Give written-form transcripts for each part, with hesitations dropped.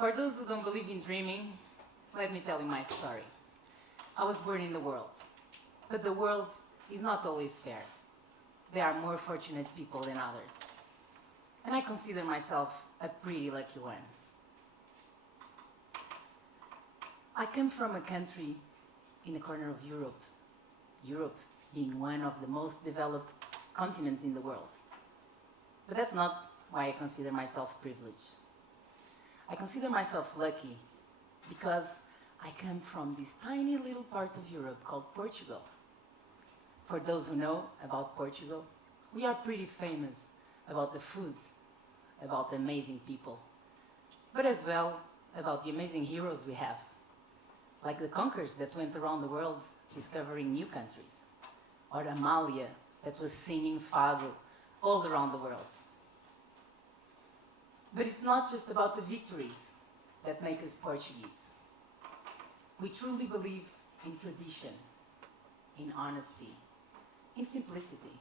For those who don't believe in dreaming, let me tell you my story. I was born in the world, but the world is not always fair. There are more fortunate people than others. And I consider myself a pretty lucky one. I come from a country in the corner of Europe, Europe being one of the most developed continents in the world. But that's not why I consider myself privileged. I consider myself lucky because I come from this tiny little part of Europe called Portugal. For those who know about Portugal, we are pretty famous about the food, about the amazing people, but as well about the amazing heroes we have, like the conquerors that went around the world discovering new countries, or Amalia that was singing fado all around the world. But it's not just about the victories that make us Portuguese. We truly believe in tradition, in honesty, in simplicity.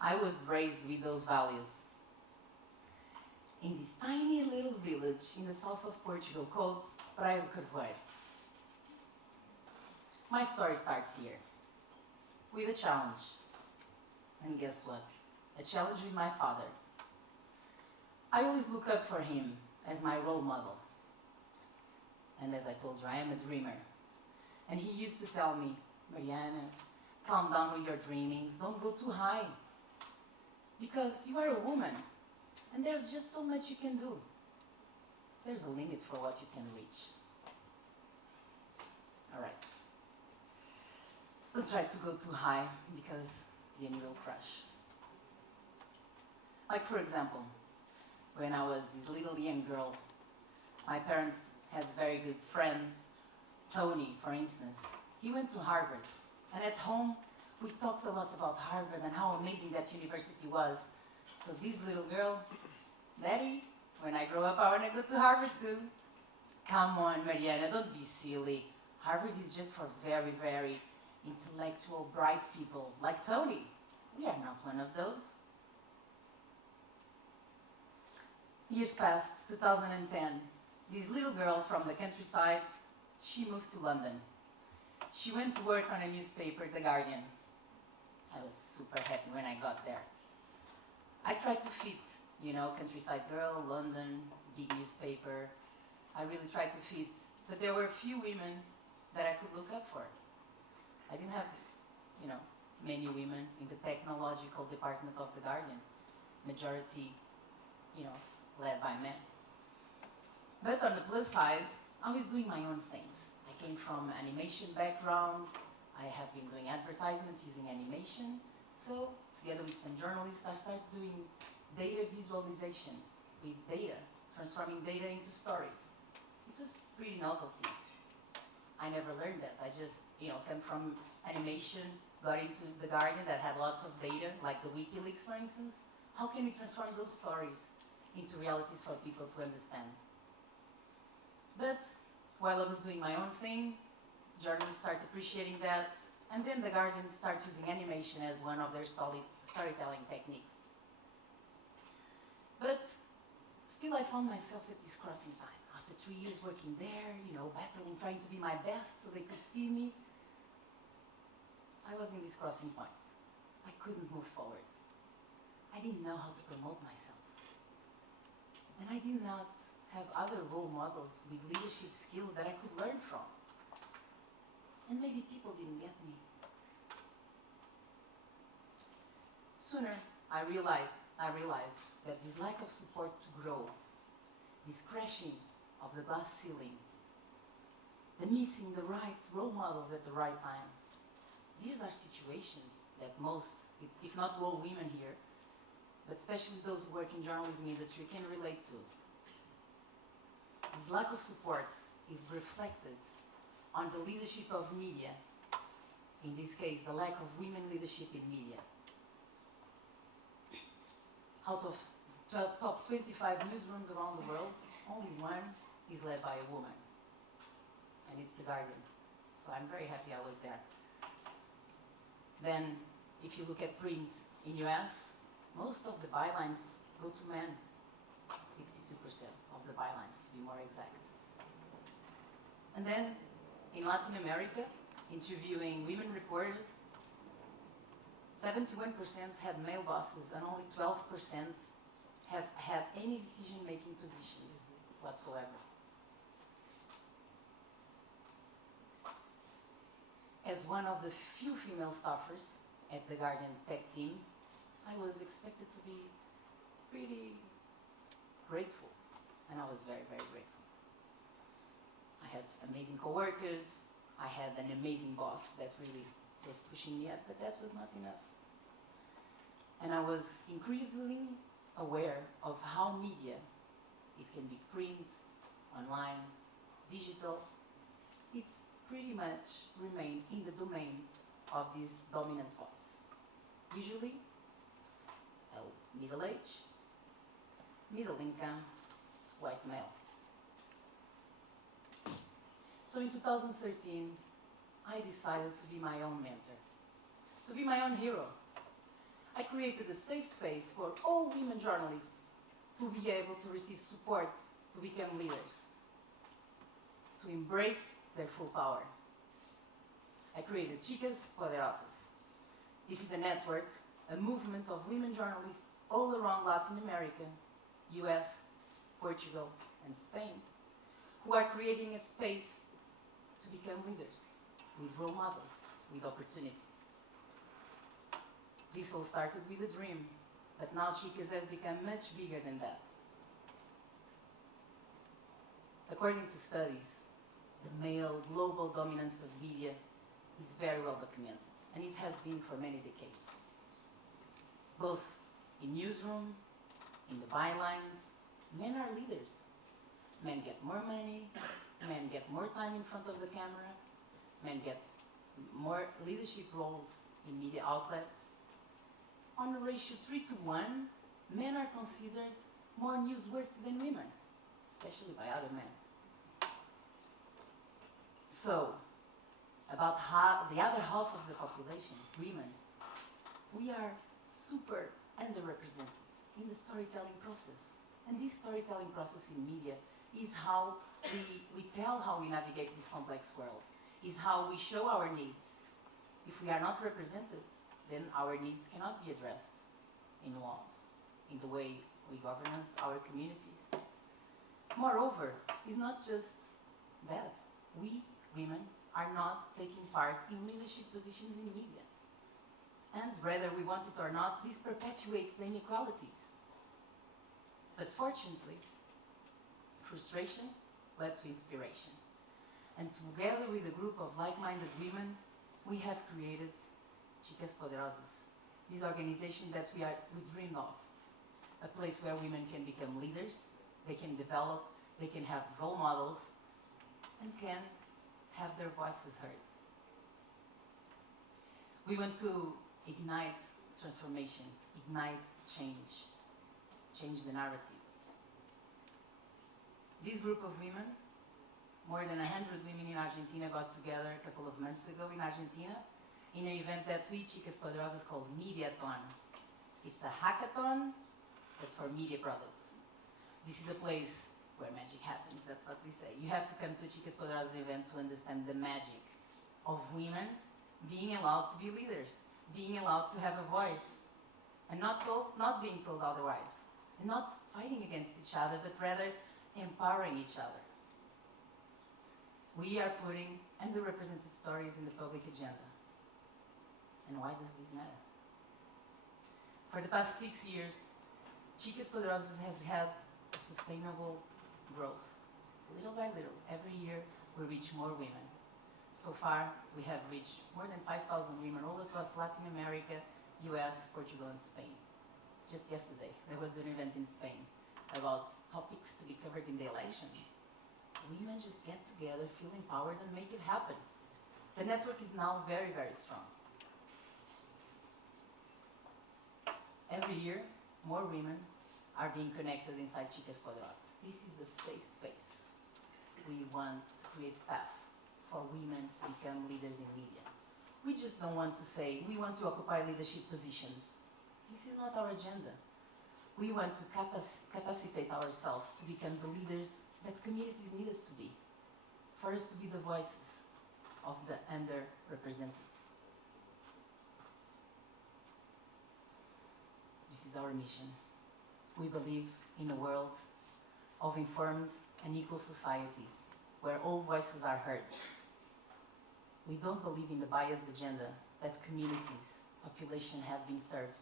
I was raised with those values. In this tiny little village in the south of Portugal called Praia do Carvoeiro. My story starts here, with a challenge. And guess what? A challenge with my father. I always look up for him as my role model. And as I told you, I am a dreamer. And he used to tell me, Mariana, calm down with your dreamings, don't go too high. Because you are a woman, and there's just so much you can do. There's a limit for what you can reach. All right. Don't try to go too high, because then you will crash. Like for example, when I was this little young girl, my parents had very good friends. Tony, for instance, he went to Harvard. And at home, we talked a lot about Harvard and how amazing that university was. So this little girl, Daddy, when I grow up, I want to go to Harvard too. Come on, Mariana, don't be silly. Harvard is just for very, very intellectual, bright people like Tony. We are not one of those. Years passed, 2010. This little girl from the countryside, she moved to London. She went to work on a newspaper, The Guardian. I was super happy when I got there. I tried to fit, countryside girl, London, big newspaper. I really tried to fit, but there were few women that I could look up for. I didn't have, many women in the technological department of The Guardian. Majority, led by men. But on the plus side, I was doing my own things. I came from animation background. I have been doing advertisements using animation. So, together with some journalists, I started doing data visualization with data, transforming data into stories. It was pretty novelty. I never learned that. I just, came from animation, got into The Guardian that had lots of data, like the WikiLeaks, for instance. How can we transform those stories into realities for people to understand? But while I was doing my own thing, journalists started appreciating that, and then The Guardian started using animation as one of their storytelling techniques. But still I found myself at this crossing time. After 3 years working there, battling, trying to be my best so they could see me, I was in this crossing point. I couldn't move forward. I didn't know how to promote myself. And I did not have other role models with leadership skills that I could learn from. And maybe people didn't get me. Sooner, I realized that this lack of support to grow, this crashing of the glass ceiling, the missing the right role models at the right time, these are situations that most, if not all women here, but especially those who work in journalism industry can relate to. This lack of support is reflected on the leadership of media, in this case, the lack of women leadership in media. Out of top 25 newsrooms around the world, only one is led by a woman, and it's The Guardian. So I'm very happy I was there. Then, if you look at print in US, most of the bylines go to men. 62% of the bylines, to be more exact. And then, in Latin America, interviewing women reporters, 71% had male bosses and only 12% have had any decision-making positions whatsoever. As one of the few female staffers at the Guardian tech team, I was expected to be pretty grateful, and I was very, very grateful. I had amazing coworkers, I had an amazing boss that really was pushing me up, but that was not enough. And I was increasingly aware of how media, it can be print, online, digital, it's pretty much remained in the domain of this dominant voice. Usually, middle age, middle income, white male. So in 2013, I decided to be my own mentor, to be my own hero. I created a safe space for all women journalists to be able to receive support to become leaders, to embrace their full power. I created Chicas, Poderosas. This is a network, a movement of women journalists all around Latin America, US, Portugal, and Spain, who are creating a space to become leaders, with role models, with opportunities. This all started with a dream, but now Chicas has become much bigger than that. According to studies, the male global dominance of media is very well documented, and it has been for many decades. Both in newsroom, in the bylines, men are leaders. Men get more money, men get more time in front of the camera, men get more leadership roles in media outlets. On a ratio 3-to-1, men are considered more newsworthy than women, especially by other men. So, about the other half of the population, women, we are super underrepresented in the storytelling process. And this storytelling process in media is how we tell how we navigate this complex world, is how we show our needs. If we are not represented, then our needs cannot be addressed in laws, in the way we govern our communities. Moreover, it's not just that. We, women, are not taking part in leadership positions in media. And whether we want it or not, this perpetuates the inequalities. But fortunately, frustration led to inspiration. And together with a group of like-minded women, we have created Chicas Poderosas, this organization that we dreamed of. A place where women can become leaders, they can develop, they can have role models, and can have their voices heard. We want to ignite transformation, ignite change, change the narrative. This group of women, more than 100 women in Argentina, got together a couple of months ago in Argentina in an event that we, Chicas Poderosas, called Mediathon. It's a hackathon, but for media products. This is a place where magic happens, that's what we say. You have to come to a Chicas Poderosas event to understand the magic of women being allowed to be leaders, being allowed to have a voice, and not being told otherwise, and not fighting against each other, but rather empowering each other. We are putting underrepresented stories in the public agenda. And why does this matter? For the past 6 years, Chicas Poderosas has had a sustainable growth. Little by little, every year we reach more women. So far, we have reached more than 5,000 women all across Latin America, US, Portugal, and Spain. Just yesterday, there was an event in Spain about topics to be covered in the elections. Women just get together, feel empowered, and make it happen. The network is now very, very strong. Every year, more women are being connected inside Chicas Poderosas. This is the safe space. We want to create a path for women to become leaders in media. We just don't want to say, we want to occupy leadership positions. This is not our agenda. We want to capacitate ourselves to become the leaders that communities need us to be, for us to be the voices of the underrepresented. This is our mission. We believe in a world of informed and equal societies where all voices are heard. We don't believe in the biased agenda that communities, population have been served.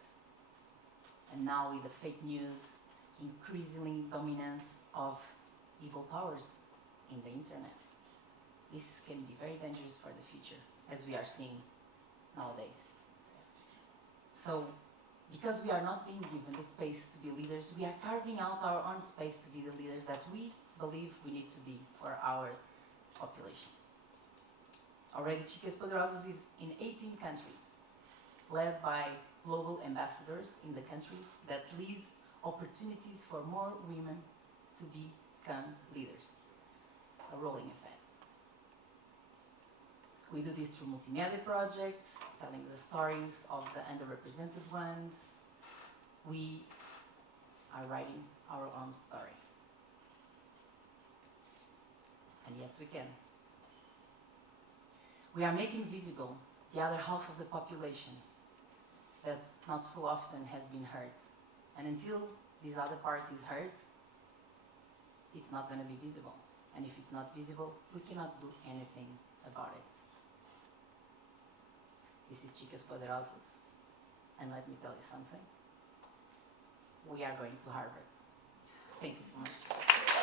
And now with the fake news, increasingly dominance of evil powers in the internet. This can be very dangerous for the future, as we are seeing nowadays. So, because we are not being given the space to be leaders, we are carving out our own space to be the leaders that we believe we need to be for our population. Already Chicas Poderosas is in 18 countries, led by global ambassadors in the countries that lead opportunities for more women to become leaders. A rolling effect. We do this through multimedia projects, telling the stories of the underrepresented ones. We are writing our own story. And yes, we can. We are making visible the other half of the population that not so often has been heard. And until this other part is heard, it's not going to be visible. And if it's not visible, we cannot do anything about it. This is Chicas Poderosas, and let me tell you something. We are going to Harvard. Thank you so much.